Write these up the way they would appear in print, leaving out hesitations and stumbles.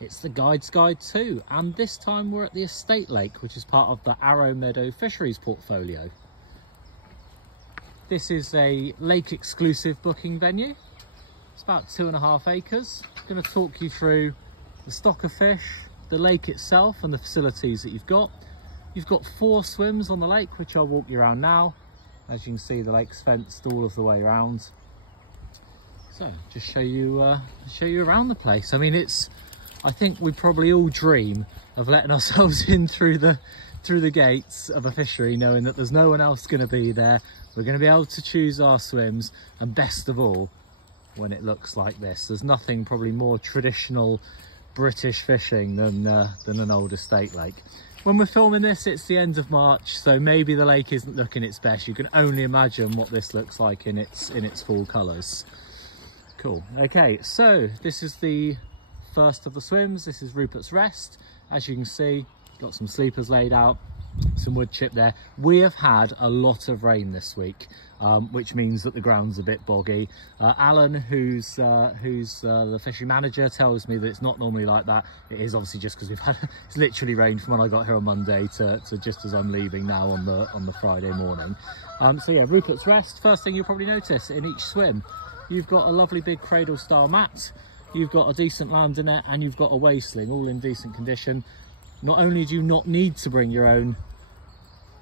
It's the Guide's Guide 2, and this time we're at the Estate Lake, which is part of the Meadow Fisheries portfolio. This is a lake exclusive booking venue. It's about 2.5 acres. I'm going to talk you through the stock of fish, the lake itself and the facilities that you've got. You've got 4 swims on the lake, which I'll walk you around now. As you can see, the lake's fenced all of the way around. So just show you around the place. I mean, I think we probably all dream of letting ourselves in through the gates of a fishery, knowing that there's no one else going to be there. We're going to be able to choose our swims, and best of all, when it looks like this. There's nothing probably more traditional British fishing than an old estate lake. When we're filming this, it's the end of March, so maybe the lake isn't looking its best. You can only imagine what this looks like in its full colours. Cool. Okay, so this is the first of the swims. This is Rupert's Rest. As you can see, got some sleepers laid out, some wood chip there. We have had a lot of rain this week, which means that the ground's a bit boggy. Alan, who's the fishery manager, tells me that it's not normally like that. It is obviously just because it's literally rained from when I got here on Monday to just as I'm leaving now on the Friday morning. So yeah, Rupert's Rest. First thing you'll probably notice in each swim, you've got a lovely big cradle style mat. You've got a decent landing net, and you've got a waistling, all in decent condition. Not only do you not need to bring your own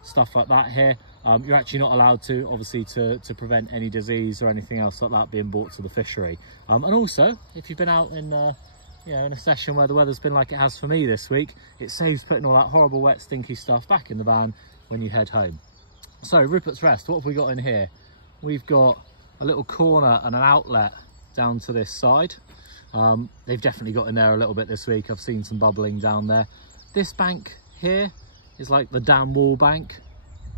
stuff like that here, you're actually not allowed to, obviously, to prevent any disease or anything else like that being brought to the fishery. And also, if you've been out in in a session where the weather's been like it has for me this week, it saves putting all that horrible wet stinky stuff back in the van when you head home. So Rupert's Rest, what have we got in here? We've got a little corner and an outlet down to this side. They've definitely got in there a little bit this week. I've seen some bubbling down there. This bank here is like the dam wall bank,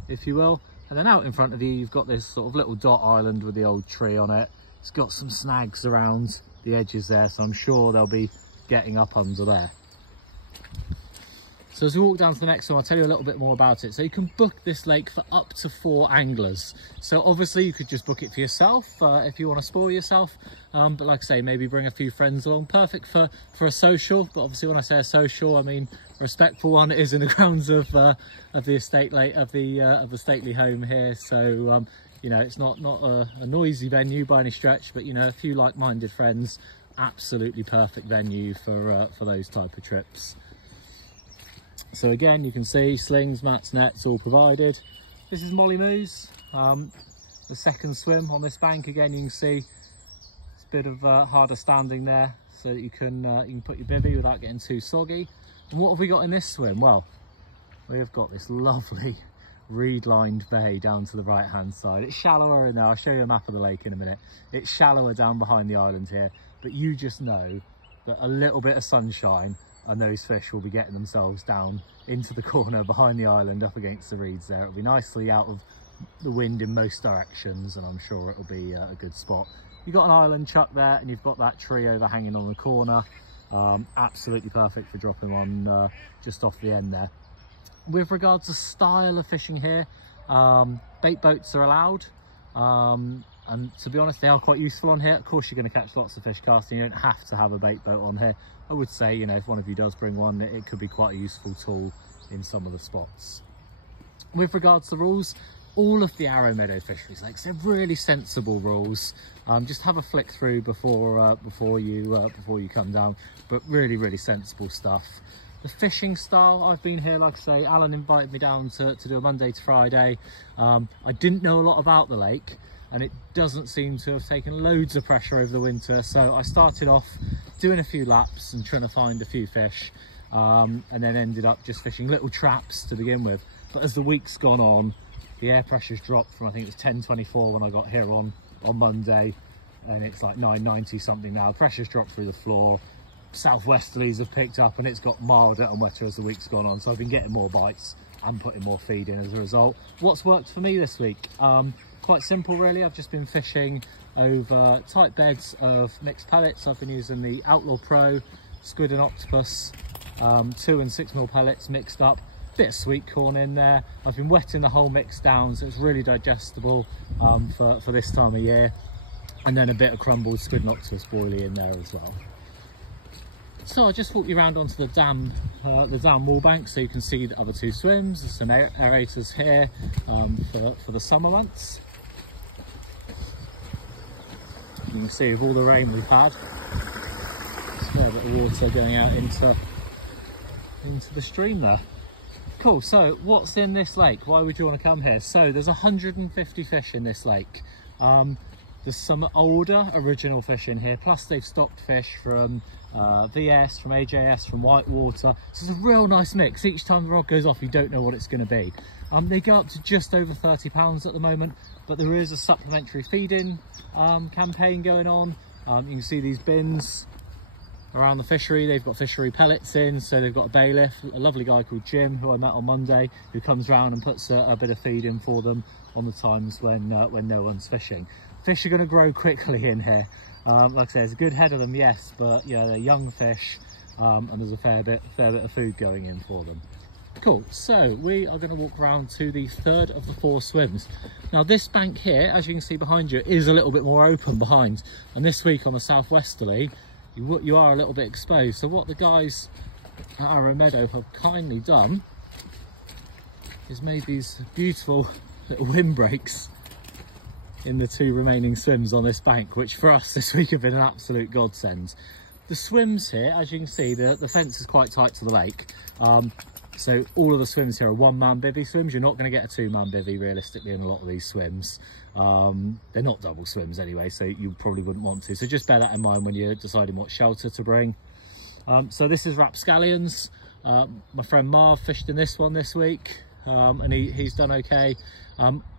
if you will. And then out in front of you, you've got this sort of little dot island with the old tree on it. It's got some snags around the edges there, so I'm sure they'll be getting up under there. So as we walk down to the next one, I'll tell you a little bit more about it. So you can book this lake for up to 4 anglers. So obviously you could just book it for yourself if you want to spoil yourself. But like I say, maybe bring a few friends along. Perfect for a social. But obviously when I say a social, I mean a respectful one. It is in the grounds of the estate lake of the stately home here. So it's not a noisy venue by any stretch, but a few like-minded friends. Absolutely perfect venue for those type of trips. So again, you can see slings, mats, nets, all provided. This is Molly Moos, the second swim on this bank. Again, you can see it's a bit of harder standing there, so that you can put your bivvy without getting too soggy. And what have we got in this swim? Well, we have got this lovely reed-lined bay down to the right-hand side. It's shallower in there. I'll show you a map of the lake in a minute. It's shallower down behind the island here, but you just know that a little bit of sunshine and those fish will be getting themselves down into the corner behind the island up against the reeds there. It'll be nicely out of the wind in most directions, and I'm sure it'll be a good spot. You've got an island chuck there, and you've got that tree overhanging on the corner. Absolutely perfect for dropping one just off the end there. With regards to style of fishing here, bait boats are allowed. And to be honest, they are quite useful on here. Of course, you're going to catch lots of fish casting. You don't have to have a bait boat on here. I would say, if one of you does bring one, it could be quite a useful tool in some of the spots. With regards to rules, all of the Meadow Fisheries lakes, they're really sensible rules. Just have a flick through before you come down, but really sensible stuff. The fishing style, I've been here, like I say, Alan invited me down to do a Monday to Friday. I didn't know a lot about the lake, and it doesn't seem to have taken loads of pressure over the winter, so I started off doing a few laps and trying to find a few fish, and then ended up just fishing little traps to begin with. But as the week's gone on, the air pressure's dropped from, I think it was 1024 when I got here on Monday, and it's like 990 something now. Pressure's dropped through the floor, southwesterlies have picked up, and it's got milder and wetter as the week's gone on, so I've been getting more bites and putting more feed in as a result. What's worked for me this week? Quite simple really. I've just been fishing over tight beds of mixed pellets. I've been using the Outlaw Pro squid and octopus 2 and 6mm pellets mixed up, bit of sweet corn in there. I've been wetting the whole mix down so it's really digestible for this time of year, and then a bit of crumbled squid and octopus boilie in there as well. So I'll just walk you around onto the dam wall bank so you can see the other two swims. There's some aerators here for the summer months. You can see with all the rain we've had, there's a fair bit of water going out into the stream there. Cool, so what's in this lake? Why would you want to come here? So there's 150 fish in this lake. There's some older original fish in here, plus they've stocked fish from VS, from AJS, from Whitewater. So it's a real nice mix. Each time the rod goes off, you don't know what it's going to be. They go up to just over £30 at the moment, but there is a supplementary feeding campaign going on. You can see these bins around the fishery. They've got fishery pellets in, so they've got a bailiff, a lovely guy called Jim, who I met on Monday, who comes round and puts a bit of feed in for them on the times when no one's fishing. Fish are going to grow quickly in here. Like I say, there's a good head of them, yes, but yeah, they're young fish, and there's a fair bit of food going in for them. Cool, so we are going to walk around to the third of the 4 swims. Now this bank here, as you can see behind you, is a little bit more open behind, and this week on the southwesterly you are a little bit exposed. So what the guys at Arrow Meadow have kindly done is made these beautiful little windbreaks in the 2 remaining swims on this bank, which for us this week have been an absolute godsend. The swims here, as you can see, the fence is quite tight to the lake. So all of the swims here are 1-man bivvy swims. You're not going to get a 2-man bivvy realistically in a lot of these swims. They're not double swims anyway, so you probably wouldn't want to. So just bear that in mind when you're deciding what shelter to bring. So this is rapscallions. My friend Marv fished in this one this week, and he's done okay.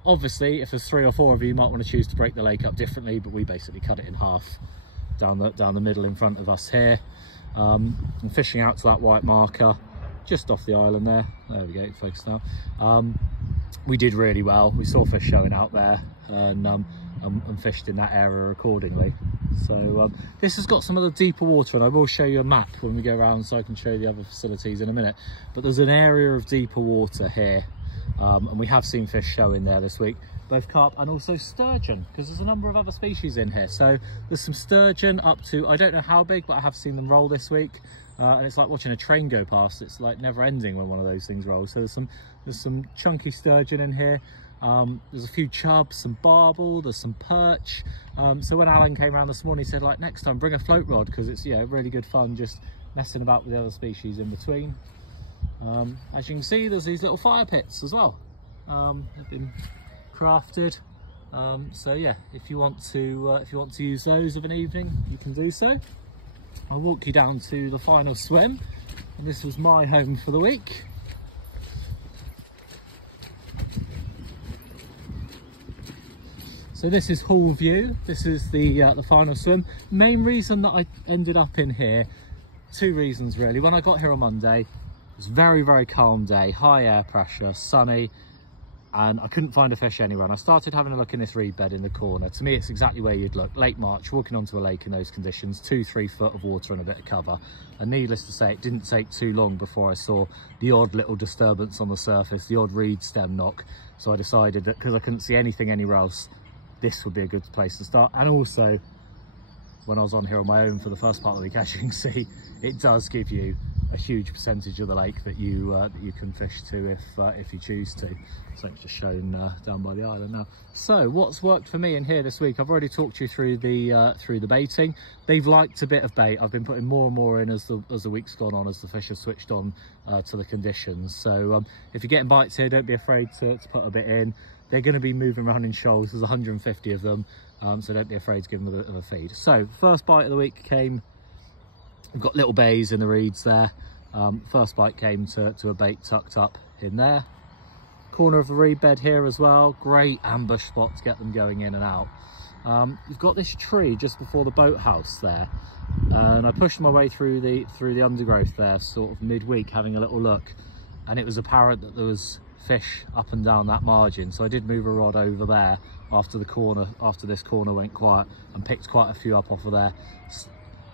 Obviously, if there's 3 or 4 of you, you might want to choose to break the lake up differently, but we basically cut it in half down the middle in front of us here. I'm fishing out to that white marker just off the island there. There we go, focus now. We did really well. We saw fish showing out there, and fished in that area accordingly. So this has got some of the deeper water, and I will show you a map when we go around so I can show you the other facilities in a minute. But there's an area of deeper water here, and we have seen fish showing there this week, both carp and also sturgeon, because there's a number of other species in here. So there's some sturgeon up to, I don't know how big, but I have seen them roll this week. And it's like watching a train go past. It's like never ending when one of those things rolls. So there's some chunky sturgeon in here. There's a few chubs, some barbel, there's some perch. So when Alan came around this morning, he said, like, next time bring a float rod, because it's, yeah, really good fun just messing about with the other species in between. As you can see, there's these little fire pits as well. They've been crafted. So yeah, if you want to use those of an evening, you can do so. I'll walk you down to the final swim, and this was my home for the week. So this is Hall View. This is the final swim. Main reason that I ended up in here, 2 reasons really. When I got here on Monday, it was a very, very calm day, high air pressure, sunny, and I couldn't find a fish anywhere. And I started having a look in this reed bed in the corner. To me, it's exactly where you'd look. Late March, walking onto a lake in those conditions, 2-3 foot of water and a bit of cover. And needless to say, it didn't take too long before I saw the odd little disturbance on the surface, the odd reed stem knock. So I decided that because I couldn't see anything anywhere else, this would be a good place to start. And also, when I was on here on my own for the first part of the week, as you can see, it does give you a huge percentage of the lake that you can fish to if you choose to. So it's just shown down by the island now. So what's worked for me in here this week? I've already talked you through the baiting. They've liked a bit of bait. I've been putting more and more in as the week's gone on, as the fish have switched on to the conditions. So if you're getting bites here, don't be afraid to put a bit in. They're going to be moving around in shoals. There's 150 of them, so don't be afraid to give them a bit of a feed. So first bite of the week came. We've got little bays in the reeds there. First bite came to a bait tucked up in there. Corner of the reed bed here as well. Great ambush spot to get them going in and out. You've got this tree just before the boathouse there, and I pushed my way through the undergrowth there, sort of midweek, having a little look, and it was apparent that there was fish up and down that margin. So I did move a rod over there after this corner went quiet, and picked quite a few up off of there.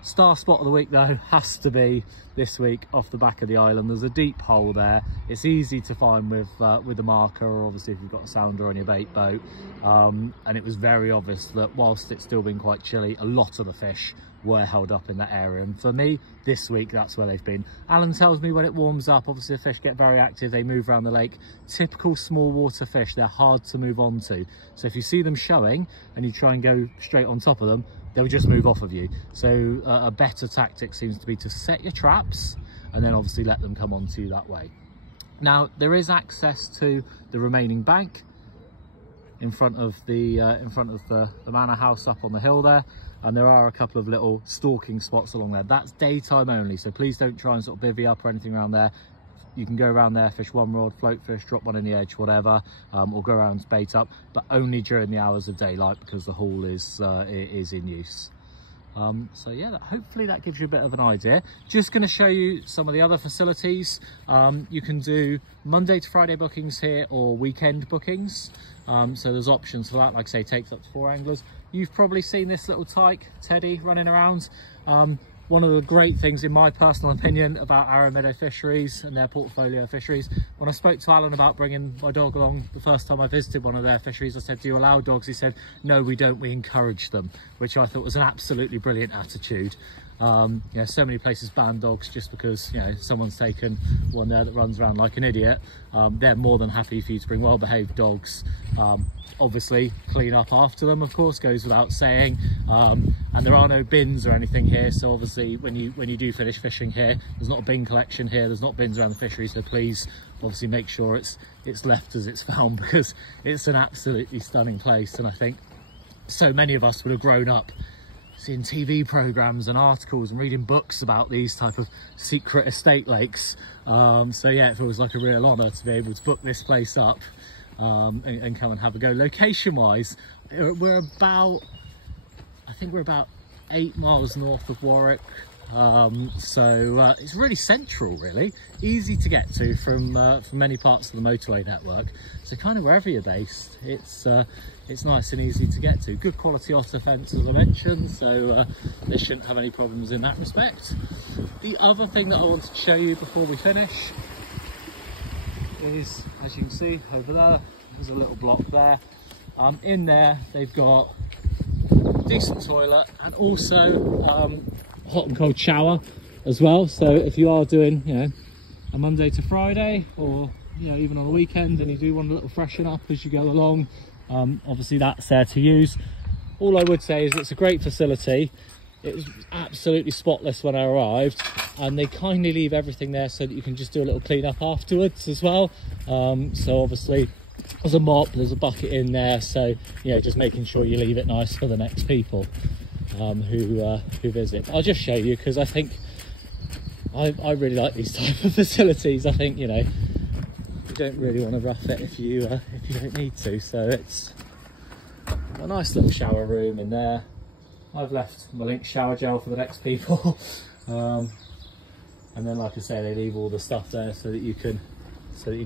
Star spot of the week though has to be this week off the back of the island. There's a deep hole there. It's easy to find with the marker, or obviously if you've got a sounder on your bait boat. And it was very obvious that whilst it's still been quite chilly, a lot of the fish were held up in that area, and for me this week that's where they've been. Alan tells me when it warms up, obviously the fish get very active, they move around the lake. Typical small water fish, they're hard to move on to, so if you see them showing and you try and go straight on top of them, they'll just move off of you. So a better tactic seems to be to set your traps and then obviously let them come onto you that way. Now there is access to the remaining bank in front of the manor house up on the hill there, and there are a couple of little stalking spots along there. That's daytime only, so please don't try and sort of bivvy up or anything around there. You can go around there, fish one rod, float fish, drop one in the edge, whatever, or go around bait up, but only during the hours of daylight because the hall is in use. So yeah, hopefully that gives you a bit of an idea. Just going to show you some of the other facilities. You can do Monday to Friday bookings here or weekend bookings. So there's options for that. Like I say, takes up to 4 anglers. You've probably seen this little tyke, Teddy, running around. One of the great things, in my personal opinion, about Meadow Fisheries and their portfolio of fisheries, when I spoke to Alan about bringing my dog along the first time I visited one of their fisheries, I said, do you allow dogs? He said, no, we don't, we encourage them, which I thought was an absolutely brilliant attitude. Yeah, so many places ban dogs just because, you know, someone's taken one there that runs around like an idiot. They're more than happy for you to bring well-behaved dogs. Obviously clean up after them, of course, goes without saying, and there are no bins or anything here, so obviously when you do finish fishing here, there's not a bin collection here, there's not bins around the fishery, so please obviously make sure it's left as it's found, because it's an absolutely stunning place. And I think so many of us would have grown up seeing TV programs and articles and reading books about these type of secret estate lakes. So yeah, it feels like a real honour to be able to book this place up and come and have a go. Location wise, we're about, I think we're about 8 miles north of Warwick. So it's really central, really easy to get to from many parts of the motorway network. So kind of wherever you're based, it's nice and easy to get to. Good quality otter fence, as I mentioned, so they shouldn't have any problems in that respect. The other thing that I wanted to show you before we finish is, as you can see over there, there's a little block there. In there they've got a decent toilet and also hot and cold shower as well. So if you are doing, you know, a Monday to Friday, or you know, even on the weekend, and you do want a little freshen up as you go along, obviously that's there to use. All I would say is it's a great facility. It was absolutely spotless when I arrived, and they kindly leave everything there so that you can just do a little clean up afterwards as well. So obviously there's a mop, there's a bucket in there, so you know, just making sure you leave it nice for the next people who visit. I'll just show you because I think I really like these type of facilities. I think, you know, you don't really want to rough it if you don't need to. So it's a nice little shower room in there. I've left my Link shower gel for the next people. And then, like I say, they leave all the stuff there so that you can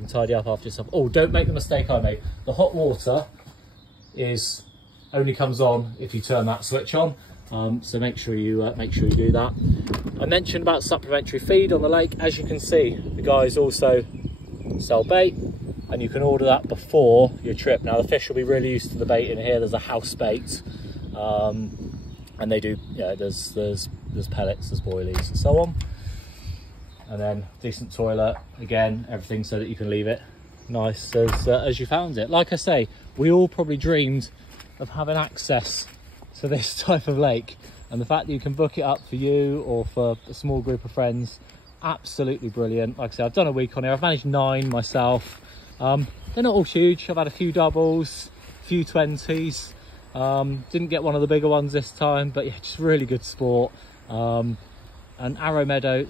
tidy up after yourself. Oh, don't make the mistake I made. The hot water only comes on if you turn that switch on. So make sure you do that. I mentioned about supplementary feed on the lake. As you can see, the guys also sell bait, and you can order that before your trip. Now the fish will be really used to the bait in here. There's a house bait, and they do, yeah, there's pellets, there's boilies and so on. And then decent toilet, again, everything so that you can leave it nice as you found it. Like I say, we all probably dreamed of having access to this type of lake, and the fact that you can book it up for you or for a small group of friends, absolutely brilliant. Like I said, I've done a week on here. I've managed 9 myself. They're not all huge. I've had a few doubles, a few 20s. Didn't get one of the bigger ones this time, but yeah, just really good sport. And Arrow Meadow,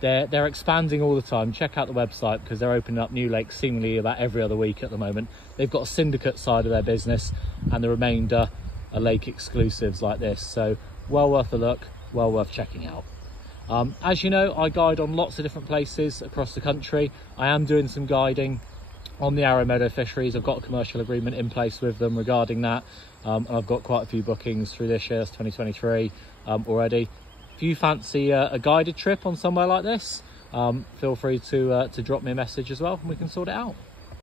they're expanding all the time. Check out the website because they're opening up new lakes seemingly about every other week at the moment. They've got a syndicate side of their business, and the remainder are lake exclusives like this. So well worth a look, well worth checking out. As you know, I guide on lots of different places across the country. I am doing some guiding on the Arrow Meadow Fisheries. I've got a commercial agreement in place with them regarding that, and I've got quite a few bookings through this year, that's 2023 already. if you fancy a guided trip on somewhere like this, feel free to drop me a message as well and we can sort it out.